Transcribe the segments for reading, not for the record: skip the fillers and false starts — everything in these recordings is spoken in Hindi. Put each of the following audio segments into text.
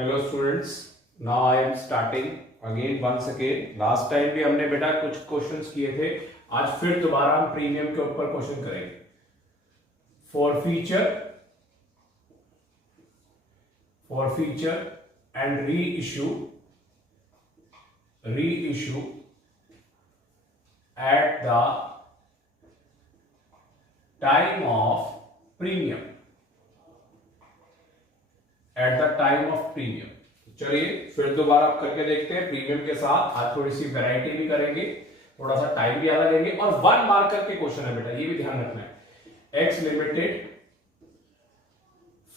Hello students, now I am starting again once again. Last time भी हमने बेटा कुछ क्वेश्चंस किए थे, आज फिर दोबारा हम प्रीमियम के ऊपर क्वेश्चन करेंगे। For feature and re issue at the time of premium, eight the time of premium. चलिए फिर दोबारा आप करके देखते हैं प्रीमियम के साथ। आज थोड़ी सी वैरायटी भी करेंगे, थोड़ा सा टाइम भी ज्यादा लेंगे और 1 मार्कर के क्वेश्चन है बेटा, ये भी ध्यान रखना है। एक्स लिमिटेड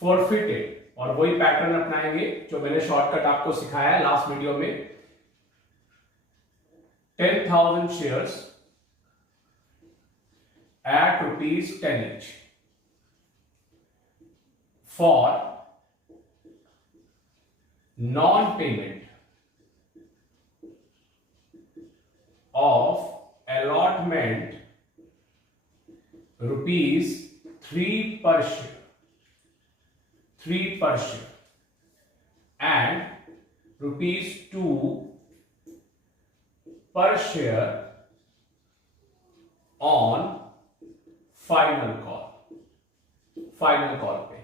फॉरफिटेड, और वही पैटर्न अपनाएंगे जो मैंने शॉर्टकट आपको सिखाया है लास्ट वीडियो में। 10,000 shares at ₹10 each for non-payment of allotment ₹3 per share, and ₹2 per share on final call पे।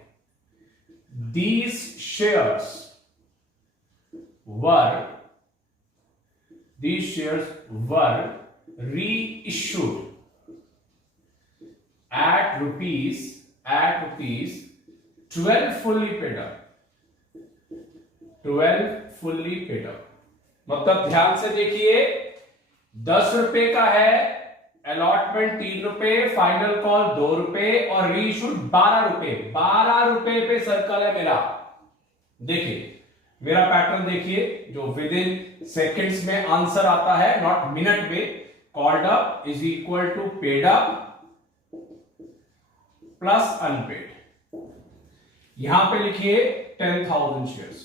These shares were reissued at rupees 12 fully paid up। मतलब ध्यान से देखिए, 10 रुपए का है, अलॉटमेंट 3 रुपए, फाइनल कॉल 2 रुपए और रीइश्यूड 12 रुपए। 12 रुपए पे सर्कल है मेरा। देखिए मेरा पैटर्न देखिए, जो विद इन सेकेंड्स में आंसर आता है, नॉट मिनट में। Called up is equal to paid up plus unpaid. यहां पे लिखिए 10,000 शेयर्स,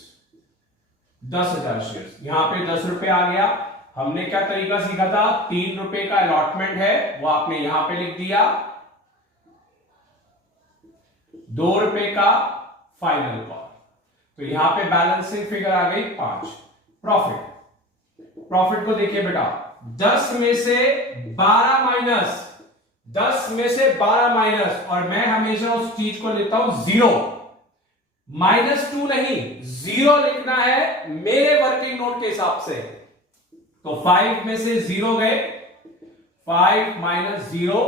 10,000 शेयर्स। यहां पे 10 रुपए आ गया। हमने क्या तरीका सीखा था? 3 रुपए का अलॉटमेंट है, वो आपने यहां पे लिख दिया। 2 रुपए का फाइनल कॉल, तो यहां पे बैलेंसिंग फिगर आ गई 5। प्रॉफिट को देखिए बेटा, 10 में से 12 माइनस, और मैं हमेशा उस चीज को लेता हूं 0। -2 नहीं, 0 लिखना है मेरे वर्किंग नोट के हिसाब से। तो 5 में से 0 गए, 5 - 0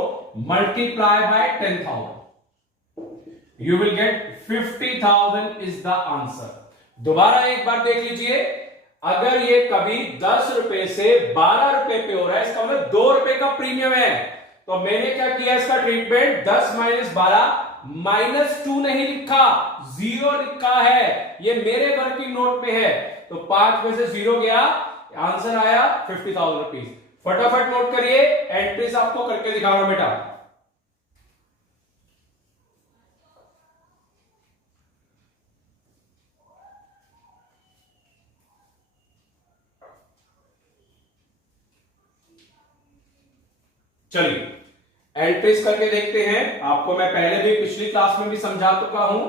multiply by 10,000, you will get 50,000 is the answer। दोबारा एक बार देख लीजिए, अगर ये कभी 10 रुपए से 12 रुपए पे हो रहा है, इसका मतलब 2 रुपए का प्रीमियम है। तो मैंने क्या किया इसका ट्रीटमेंट, 10 - 12 -2 नहीं लिखा, 0 लिखा है। ये मेरे वर्किंग नोट में है, तो 5 में से 0 गया, आंसर आया 50,000 रुपीज। फटाफट नोट करिए, एंट्रीज आपको करके दिखा रहा हूं बेटा। चलिए एंट्रीज करके देखते हैं। आपको मैं पहले भी पिछली क्लास में भी समझा चुका हूं।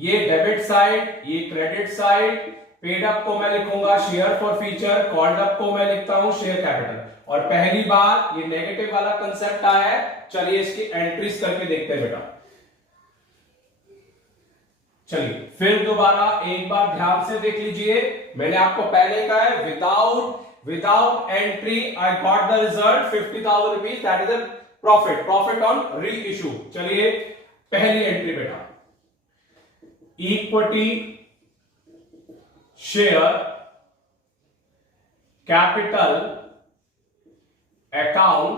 ये डेबिट साइड, ये क्रेडिट साइड। पेड अप को मैं लिखूंगा share for future, called up को मैं लिखता हूं शेयर कैपिटल। और पहली बार ये नेगेटिव वाला कंसेप्ट आया है। चलिए इसकी एंट्रीज करके देखते हैं बेटा। चलिए फिर दोबारा एक बार ध्यान से देख लीजिए। मैंने आपको पहले कहा है without entry I got the result 50,000 rupees, that is a profit on reissue। चलिए पहली एंट्री बेटा, equity share capital account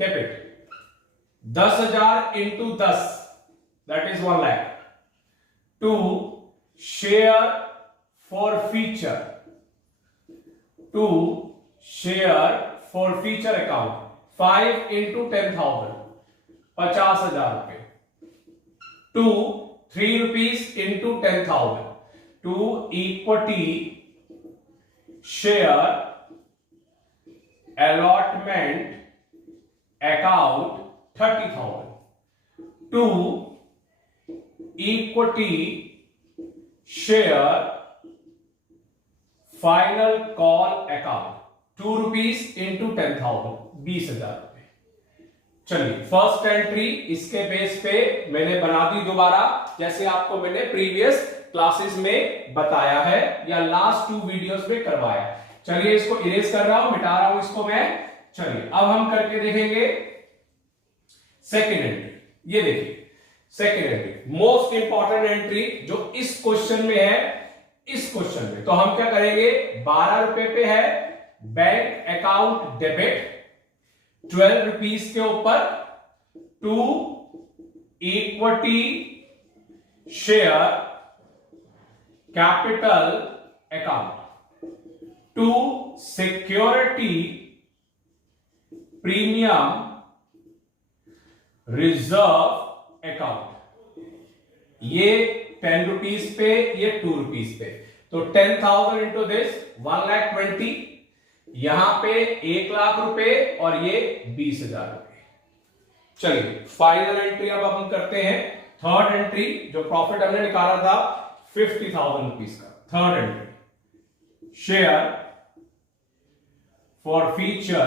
debit. 10,000 into 10, that is 1 lakh। 2 share for feature, 2 share forfeiture account. 5 into 10,000, 50,000 रुपए। 2 3 rupees into 10,000, 2 equity share allotment account 30,000, 2 equity share final call account 2 rupees into 10,000, 20,000 रुपए। चलिए फर्स्ट एंट्री इसके बेस पे मैंने बना दी दोबारा, जैसे आपको मैंने प्रीवियस क्लासेस में बताया है या लास्ट 2 वीडियोस में करवाया। चलिए इसको इरेज कर रहा हूं, मिटा रहा हूं इसको मैं। चलिए अब हम करके देखेंगे सेकेंड एंट्री। ये देखिए second entry most important entry जो इस क्वेश्चन में है। इस क्वेश्चन में तो हम क्या करेंगे, 12 रुपए पे है बैंक अकाउंट डेबिट, 12 रुपीज के ऊपर to equity share capital account, to security premium reserve account. ये 10 रुपीज पे, ये 2 रुपीज पे, तो 10,000 इंटू दिस 1,20,000, यहां पे 1,00,000 रुपए और ये 20,000 रुपए। चलिए फाइनल एंट्री अब हम करते हैं। थर्ड एंट्री जो प्रॉफिट हमने निकाला था 50,000 रुपीज का, third entry share forfeiture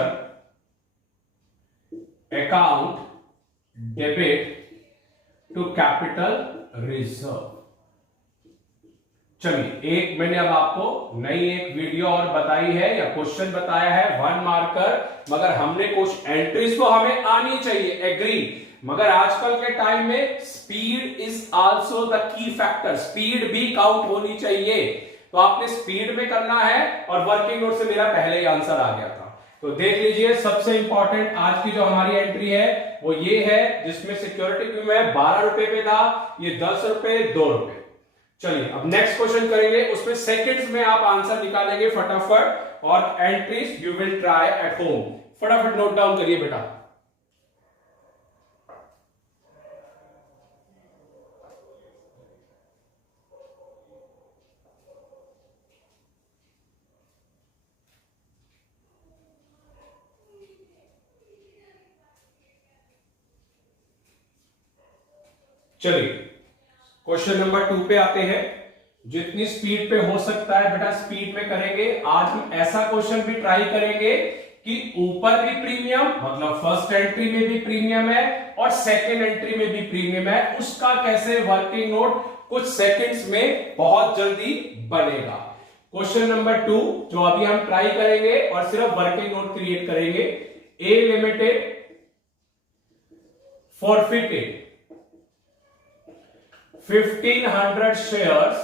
account debit to capital reserve. चलिए एक मैंने अब आपको नई एक वीडियो और बताई है या क्वेश्चन बताया है 1 मार्कर, मगर हमने कुछ एंट्रीज तो हमें आनी चाहिए, एग्री, मगर आजकल के टाइम में speed is also the key factor, speed भी काउंट होनी चाहिए। तो आपने स्पीड में करना है और वर्किंग नोट से मेरा पहले ही आंसर आ गया था। तो देख लीजिए सबसे इंपॉर्टेंट आज की जो हमारी एंट्री है वो ये है, जिसमें सिक्योरिटी प्रीमियम है 12 रुपए पे था, ये 10 रुपए 2 रुपए। चलिए अब नेक्स्ट क्वेश्चन करेंगे, उसमें सेकंड्स में आप आंसर निकालेंगे फटाफट, और entries you will try at home. फटाफट नोट डाउन करिए बेटा। चलिए क्वेश्चन नंबर 2 पे आते हैं। जितनी स्पीड पे हो सकता है बेटा स्पीड में करेंगे। आज हम ऐसा क्वेश्चन भी ट्राई करेंगे कि ऊपर भी प्रीमियम, मतलब फर्स्ट एंट्री में भी प्रीमियम है और सेकंड एंट्री में भी प्रीमियम है, उसका कैसे वर्किंग नोट कुछ सेकंड्स में बहुत जल्दी बनेगा। क्वेश्चन नंबर 2 जो अभी हम ट्राई करेंगे और सिर्फ वर्किंग नोट क्रिएट करेंगे। ए limited forfeited 1,500 shares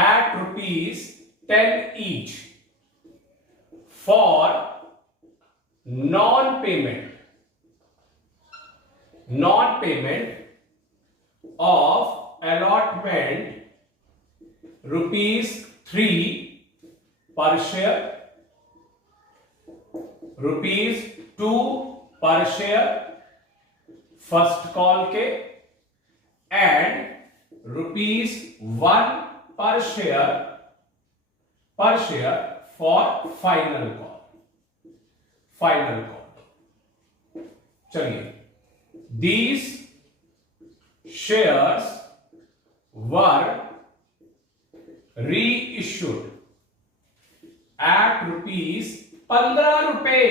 at ₹10 each for non-payment of allotment ₹3 per share, ₹2 per share first call के, and ₹1 per share for final call। चलिए these shares were reissued at ₹15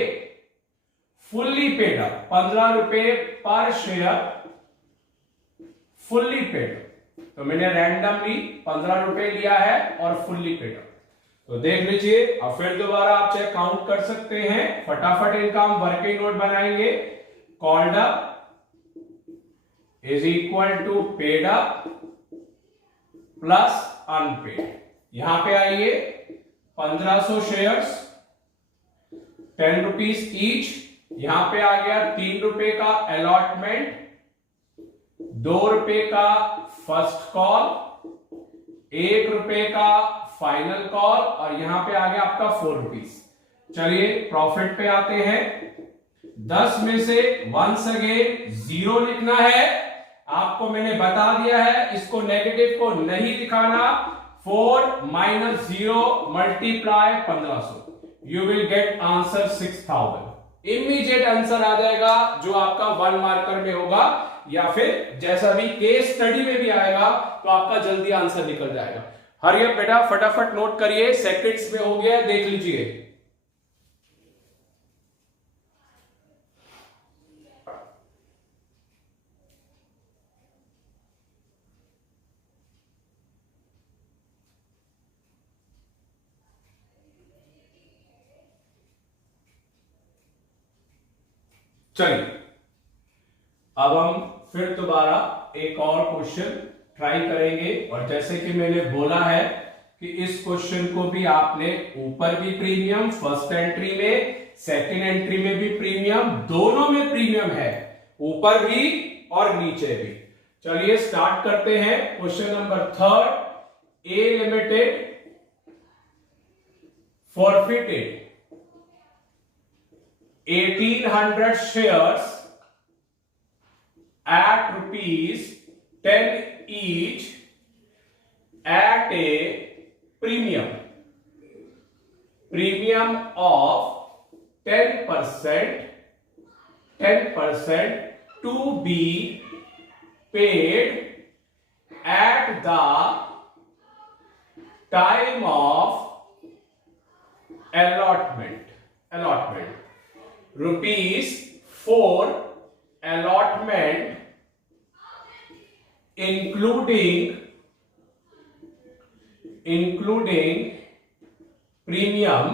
fully paid up, 15 रुपए पर शेयर फुल्ली पेड। तो मैंने रैंडमली 15 रुपए लिया है और फुल्ली पेड अप। तो देख लीजिए, अब फिर दोबारा आप चाहे काउंट कर सकते हैं, फटाफट इनका हम वर्किंग नोट बनाएंगे। Called up is equal to paid up plus unpaid. यहां पे आइए 1500 शेयर्स 10 रुपीज ईच, यहां पे आ गया 3 रुपए का अलॉटमेंट, 2 रुपए का फर्स्ट कॉल, 1 रुपए का फाइनल कॉल, और यहां पे आ गया आपका 4 रुपीज। चलिए प्रॉफिट पे आते हैं। 10 में से वंस अगेन 0 लिखना है। आपको मैंने बता दिया है इसको नेगेटिव को नहीं दिखाना। 4 - 0 multiply 1500, you will get answer 6000। Immediate answer आ जाएगा जो आपका 1 मार्कर में होगा, या फिर जैसा भी केस स्टडी में भी आएगा तो आपका जल्दी आंसर निकल जाएगा। हरी अप बेटा, फटाफट नोट करिए, सेकंड्स में हो गया, देख लीजिए। चलिए अब हम फिर दोबारा एक और क्वेश्चन ट्राई करेंगे, और जैसे कि मैंने बोला है कि इस क्वेश्चन को भी आपने ऊपर भी प्रीमियम, फर्स्ट एंट्री में, सेकंड एंट्री में भी प्रीमियम, दोनों में प्रीमियम है, ऊपर भी और नीचे भी। चलिए स्टार्ट करते हैं। Question number third, A limited forfeited 1800 shares at rupees 10 each at a premium of 10% to be paid at the time of allotment rupees 4 allotment including premium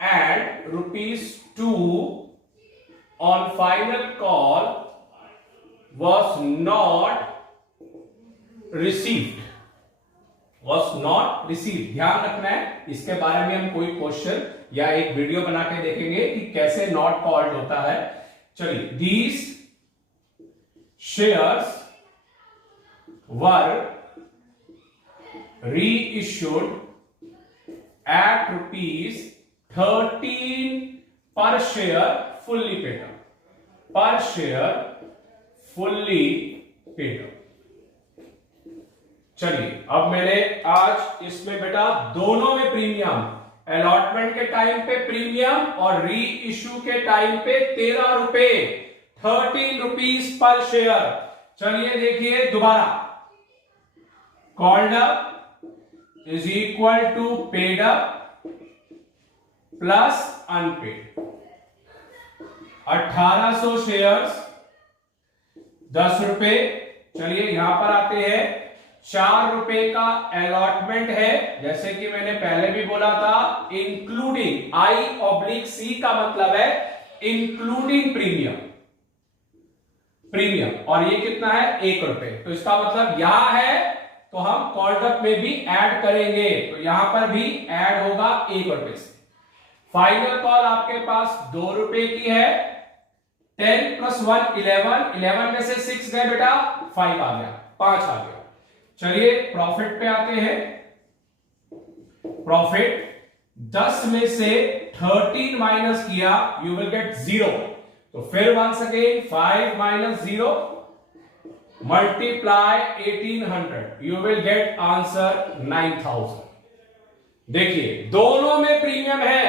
and rupees 2 on final call was not received। ध्यान रखना है, इसके बारे में हम कोई क्वेश्चन या एक वीडियो बना के देखेंगे कि कैसे नॉट कॉल्ड होता है। चलिए, these shares were reissued at rupees 13 per share fully paid. चलिए, अब मैंने आज इसमें बेटा दोनों में प्रीमियम, अलॉटमेंट के टाइम पे प्रीमियम और री इश्यू के टाइम पे 13 रुपए, 13 रुपीज पर शेयर। चलिए देखिए दोबारा, called up is equal to paid up plus unpaid. 1800 shares 10 रुपए। चलिए यहां पर आते हैं, 4 रुपए का अलॉटमेंट है, जैसे कि मैंने पहले भी बोला था, इंक्लूडिंग, I/C का मतलब है इंक्लूडिंग प्रीमियम, और ये कितना है 1 रुपए। तो इसका मतलब यहां है तो हम कॉल्ड अप में भी ऐड करेंगे, तो यहां पर भी ऐड होगा 1 रुपए से। फाइनल कॉल आपके पास 2 रुपए की है, 10 + 1 11 में से 6 गए बेटा, 5 आ गया, 5 आ गया। चलिए प्रॉफिट पे आते हैं। प्रॉफिट 10 में से 13 माइनस किया, यू विल गेट 0। तो फिर once again 5 - 0 multiply 1800, you will get answer 9000। देखिए दोनों में प्रीमियम है,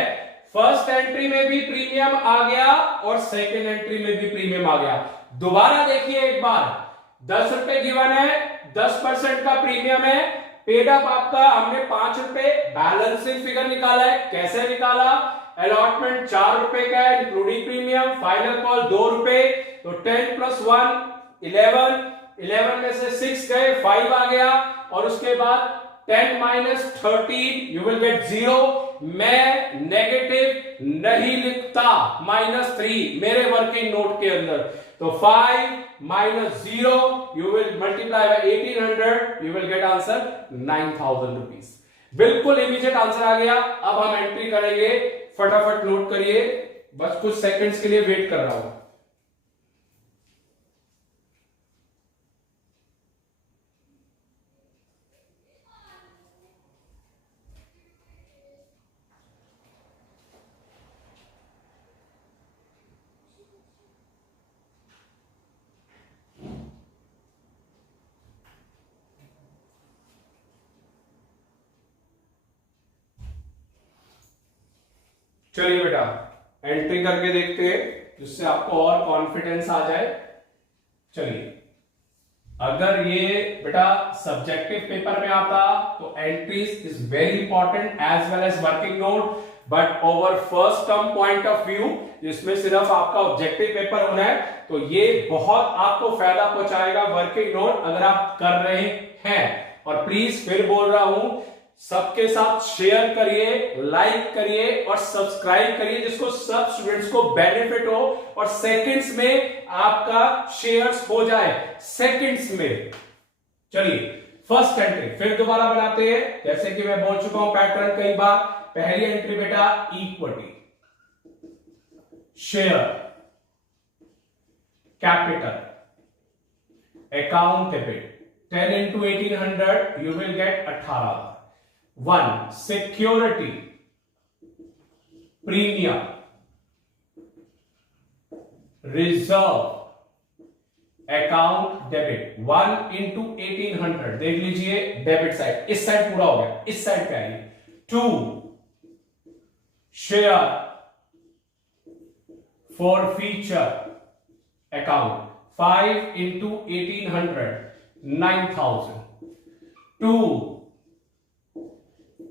फर्स्ट एंट्री में भी प्रीमियम आ गया और सेकेंड एंट्री में भी प्रीमियम आ गया। दोबारा देखिए एक बार, 10 रुपए गिवन है, 10% का प्रीमियम है, पेड अप आपका हमने 5 रुपए, बैलेंसिंग फिगर निकाला है। कैसे निकाला? अलॉटमेंट 4 रुपए का है इंक्लूडिंग प्रीमियम, फाइनल कॉल 2 रुपए, तो 10 + 1 11 में से 6 गए, 5 आ गया, और उसके बाद 10 - 13 यू विल गेट 0। मैं नेगेटिव नहीं लिखता, -3 मेरे वर्किंग नोट के अंदर, तो 5 - 0 you will multiply by 1800, you will get answer 9000 rupees. बिल्कुल इमीडिएट आंसर आ गया। अब हम एंट्री करेंगे, फटाफट नोट करिए, बस कुछ सेकंड्स के लिए वेट कर रहा हूं। चलिए बेटा एंट्री करके देखते हैं, जिससे आपको और कॉन्फिडेंस आ जाए। चलिए अगर ये बेटा सब्जेक्टिव पेपर में आता तो entries is very important as well as working note, but over first term point of view जिसमें सिर्फ आपका ऑब्जेक्टिव पेपर होना है, तो ये बहुत आपको फायदा पहुंचाएगा वर्किंग नोट अगर आप कर रहे हैं। और प्लीज फिर बोल रहा हूं, सबके साथ शेयर करिए, लाइक करिए और सब्सक्राइब करिए, जिसको सब स्टूडेंट्स को बेनिफिट हो और सेकंड्स में आपका शेयर्स हो जाए, सेकंड्स में। चलिए फर्स्ट एंट्री फिर दोबारा बनाते हैं, जैसे कि मैं बोल चुका हूं पैटर्न कई बार। पहली एंट्री बेटा equity, share, capital, account debit, 10 into 1800 you will get 18। 1 security, premium, reserve, account debit. 1 into 1800 देख लीजिए, डेबिट साइड, इस साइड पूरा हो गया, इस साइड पे आइए। 2 share, forfeiture, account. 5 into 1800 9000। 2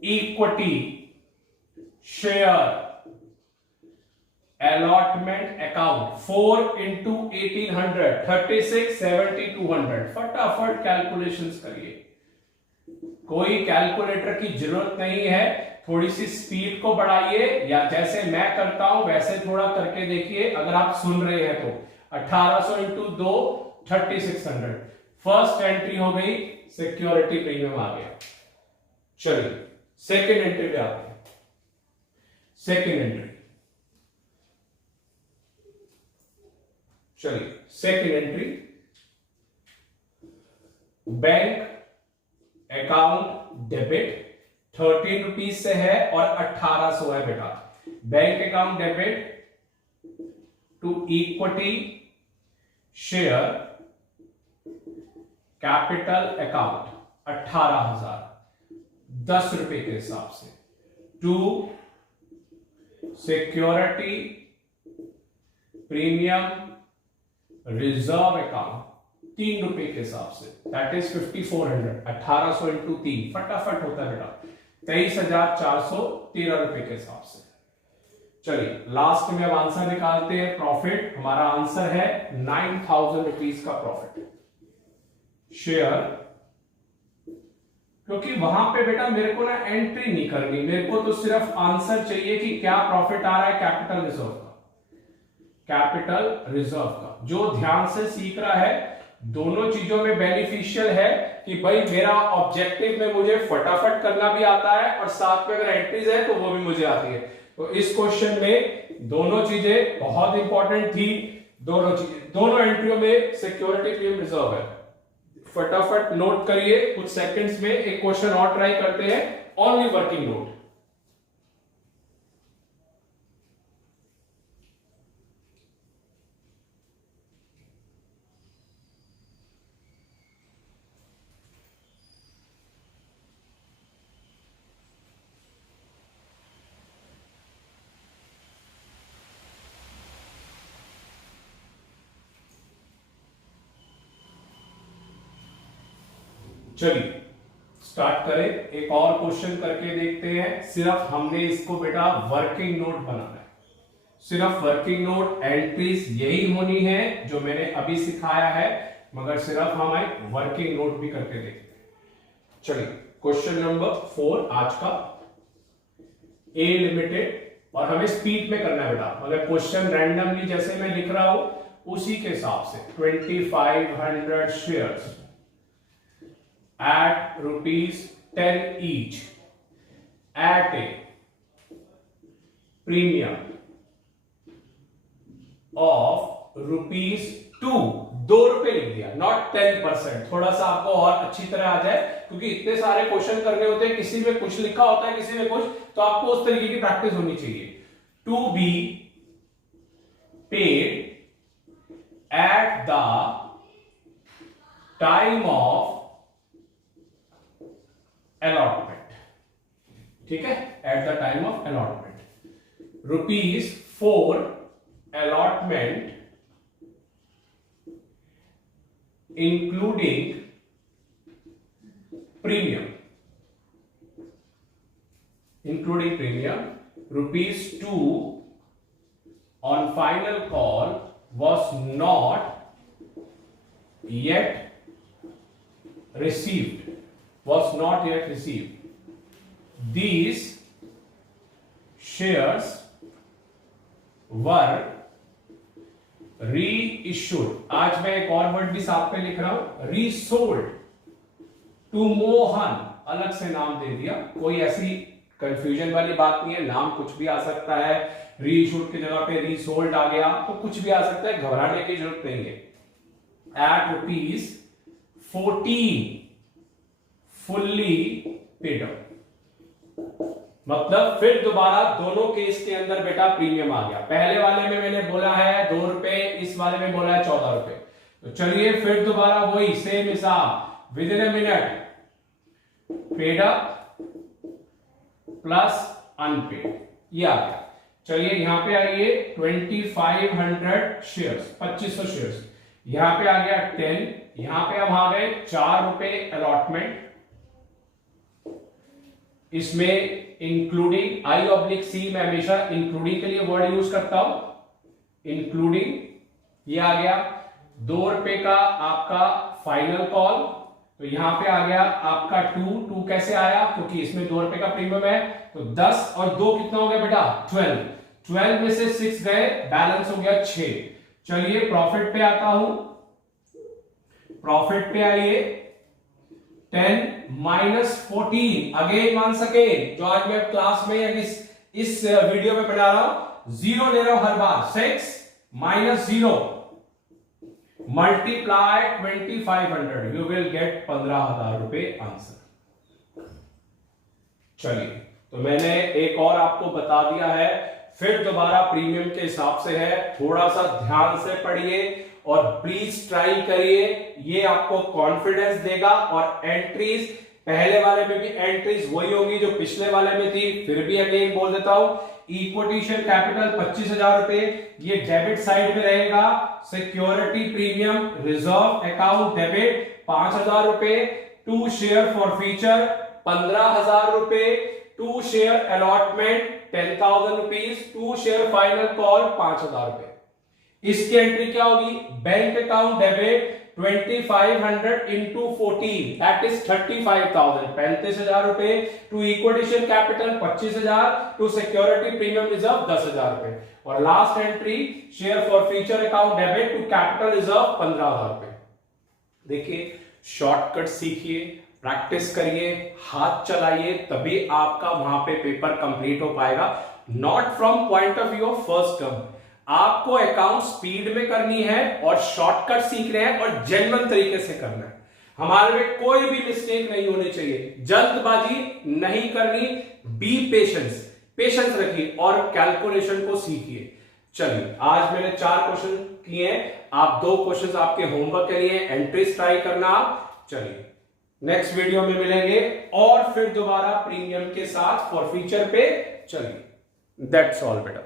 equity, share, allotment, account. 4 into 1800 36 70 200। फटाफट कैलकुलेशंस करिए, कोई कैलकुलेटर की जरूरत नहीं है, थोड़ी सी स्पीड को बढ़ाइए या जैसे मैं करता हूं वैसे थोड़ा करके देखिए अगर आप सुन रहे हैं तो। 1800 into 2 3600। फर्स्ट एंट्री हो गई, सिक्योरिटी प्रीमियम आ गया। चलिए सेकेंड एंट्री पे आते हैं। सेकेंड एंट्री, चलिए second entry, bank account debit. 13 rupees से है और 1800 है बेटा। Bank account debit to equity, share, capital account 18,000 10 रुपए के हिसाब से। 2 सिक्योरिटी, प्रीमियम, रिजर्व अकाउंट 3 रुपए के हिसाब से, दैट इज 5400। 1800 इंटू 3 फटाफट होता है बेटा 23,413 रुपए के हिसाब से। चलिए लास्ट में अब आंसर निकालते हैं। प्रॉफिट हमारा आंसर है 9,000 रुपीज का प्रॉफिट। शेयर, क्योंकि वहां पे बेटा मेरे को ना एंट्री नहीं करनी, मेरे को तो सिर्फ आंसर चाहिए कि क्या प्रॉफिट आ रहा है कैपिटल रिजर्व का, कैपिटल रिजर्व का। जो ध्यान से सीख रहा है दोनों चीजों में बेनिफिशियल है कि भाई मेरा ऑब्जेक्टिव में मुझे फटाफट करना भी आता है और साथ में अगर एंट्रीज है तो वो भी मुझे आती है। तो इस क्वेश्चन में दोनों चीजें बहुत इंपॉर्टेंट थी। दोनों चीजें, दोनों एंट्रियों में सिक्योरिटी प्रीमियम रिजर्व है। फटाफट नोट करिए, कुछ सेकंड्स में एक क्वेश्चन और ट्राई करते हैं, ओनली वर्किंग नोट। चलिए स्टार्ट करें, एक और क्वेश्चन करके देखते हैं। सिर्फ हमने इसको बेटा वर्किंग नोट बनाना है, सिर्फ वर्किंग नोट, एंट्रीज यही होनी है जो मैंने अभी सिखाया है, मगर सिर्फ हम एक वर्किंग नोट भी करके देखते हैं। चलिए क्वेश्चन नंबर 4 आज का, ए लिमिटेड, और हमें स्पीड में करना है बेटा, मगर क्वेश्चन रैंडमली जैसे मैं लिख रहा हूं उसी के हिसाब से। 2500 shares at ₹10 each at a premium of ₹2। 2 रुपए लिख दिया, नॉट 10%। थोड़ा सा आपको और अच्छी तरह आ जाए, क्योंकि इतने सारे क्वेश्चन करने होते हैं, किसी में कुछ लिखा होता है किसी में कुछ, तो आपको उस तरीके की प्रैक्टिस होनी चाहिए। To be paid at the time of allotment, ठीक है, at the time of allotment. ₹4 allotment including premium, ₹2 on final call was not yet received. These shares were reissued. आज मैं एक और वर्ड भी साथ में लिख रहा हूं, resold to मोहन, अलग से नाम दे दिया, कोई ऐसी कंफ्यूजन वाली बात नहीं है, नाम कुछ भी आ सकता है, रीइश्यूड की जगह पे रीसोल्ड आ गया तो कुछ भी आ सकता है, घबराने की जरूरत नहीं है। एट ₹14 फुल्ली पेड अप, मतलब फिर दोबारा दोनों केस के अंदर बेटा प्रीमियम आ गया। पहले वाले में मैंने बोला है ₹2, इस वाले में बोला है ₹14। तो चलिए फिर दोबारा वही सेम हिसाब, within a minute paid up plus unpaid, ये आ गया। चलिए यहां पे आइए 2500 शेयर्स, 2500 शेयर्स, यहां पे आ गया 10, यहां पे हम आ गए ₹4 अलॉटमेंट, इसमें इंक्लूडिंग I/C, मैं हमेशा इंक्लूडिंग के लिए वर्ड यूज करता हूं, इंक्लूडिंग, ये आ गया ₹2 का आपका फाइनल कॉल, तो यहां पे आ गया आपका 2 कैसे आया, क्योंकि इसमें ₹2 का प्रीमियम है, तो 10 और 2 कितना हो गया बेटा 12 में से 6 गए, बैलेंस हो गया 6। चलिए प्रॉफिट पे आता हूं, प्रॉफिट पे आइए 10 माइनस 14, अगेन वंस अगेन, जो आज मैं क्लास में या इस वीडियो में पढ़ा रहा हूं, 0 ले रहा हूं हर बार, 6 minus 0 multiply 2500, you will gate ₹15,000 answer. चलिए तो मैंने एक और आपको बता दिया है, फिर दोबारा प्रीमियम के हिसाब से है, थोड़ा सा ध्यान से पढ़िए और प्लीज ट्राई करिए, ये आपको कॉन्फिडेंस देगा। और एंट्रीज पहले वाले में भी एंट्रीज वही होंगी जो पिछले वाले में थी, फिर भी अगेन बोल देता हूं, इक्विटी शेयर कैपिटल ₹25,000, ये डेबिट साइड में रहेगा, security premium reserve account debit ₹5,000, 2 share forfeiture ₹15,000, 2 share allotment ₹10,000, 2 share final call ₹5,000। इसकी एंट्री क्या होगी, bank account debit 2500 into 14 that is 35,000, ₹35,000, to equity share capital 25,000, to security premium reserve ₹10,000, और last entry share forfeiture account debit to capital reserve ₹15,000। देखिए शॉर्टकट सीखिए, प्रैक्टिस करिए, हाथ चलाइए, तभी आपका वहां पे पेपर कंप्लीट हो पाएगा। Not from point of view of first term, आपको अकाउंट स्पीड में करनी है और शॉर्टकट सीख रहे हैं और जेन्युइन तरीके से करना है। हमारे में कोई भी मिस्टेक नहीं होनी चाहिए, जल्दबाजी नहीं करनी, बी पेशेंस रखिए और कैलकुलेशन को सीखिए। चलिए आज मैंने 4 क्वेश्चन किए हैं, आप 2 क्वेश्चन आपके होमवर्क के लिए, एंट्रीज ट्राई करना आप। चलिए नेक्स्ट वीडियो में मिलेंगे और फिर दोबारा प्रीमियम के साथ फॉर फ्यूचर पे। चलिए दैट्स ऑल बेटा।